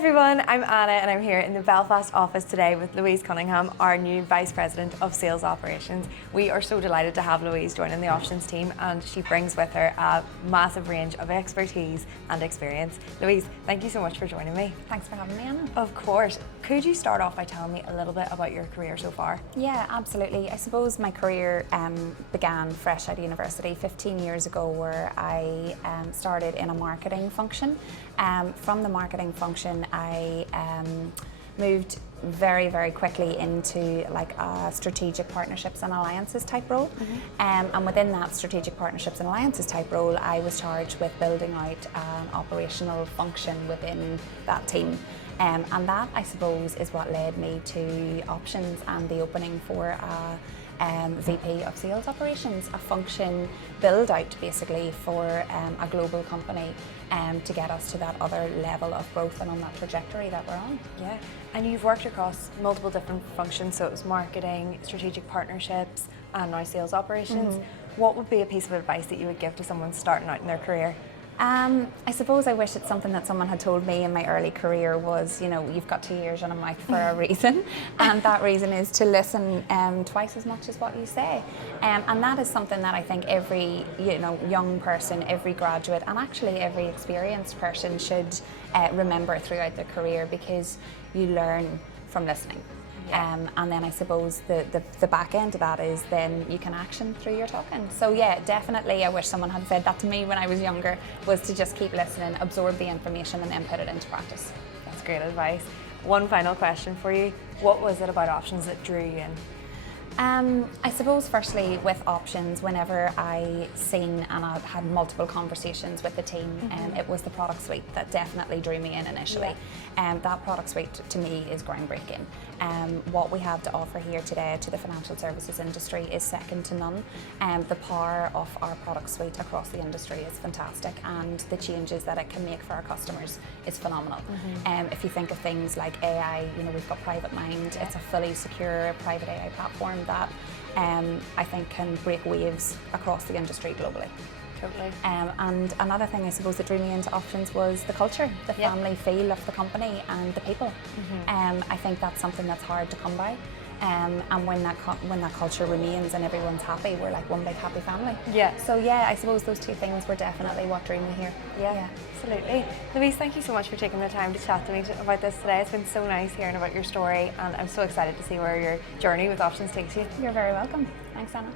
everyone, I'm Anna and I'm here in the Belfast office today with Louise Cunningham, our new Vice President of Sales Operations. We are so delighted to have Louise joining the options team, and she brings with her a massive range of expertise and experience. Louise, thank you so much for joining me. Thanks for having me, Anna. Of course. Could you start off by telling me a little bit about your career so far? Yeah, absolutely. I suppose my career began fresh out of university 15 years ago, where I started in a marketing function. From the marketing function, I moved very, very quickly into like a strategic partnerships and alliances type role. And within that strategic partnerships and alliances type role, I was charged with building out an operational function within that team. And that, I suppose, is what led me to options and the opening for a VP of Sales Operations, a function build out basically for a global company to get us to that other level of growth and on that trajectory that we're on. Yeah, and you've worked across multiple different functions, so it was marketing, strategic partnerships, and now sales operations. What would be a piece of advice that you would give to someone starting out in their career? I suppose I wish it's something that someone had told me in my early career was, you know, you've got 2 ears and a mouth for a reason, and that reason is to listen twice as much as what you say. And that is something that I think every, young person, every graduate, and actually every experienced person should remember throughout their career, because you learn from listening. And then I suppose the back end of that is then you can action through your talking. So yeah, definitely I wish someone had said that to me when I was younger, was to just keep listening, absorb the information and then put it into practice. That's great advice. One final question for you. What was it about options that drew you in? I suppose firstly with options, whenever I seen and I had multiple conversations with the team, it was the product suite that definitely drew me in initially. That product suite to me is groundbreaking. What we have to offer here today to the financial services industry is second to none. The power of our product suite across the industry is fantastic, and the changes that it can make for our customers is phenomenal. If you think of things like AI, we've got Private Mind. It's a fully secure private AI platform that I think can break waves across the industry globally. Totally. And another thing I suppose that drew me into options was the culture, the family feel of the company and the people. I think that's something that's hard to come by. And when that culture remains and everyone's happy, we're like one big happy family. Yeah. So yeah, I suppose those two things were definitely what drew me here. Yeah, absolutely. Louise, thank you so much for taking the time to chat to me about this today. It's been so nice hearing about your story, and I'm so excited to see where your journey with options takes you. You're very welcome. Thanks, Anna.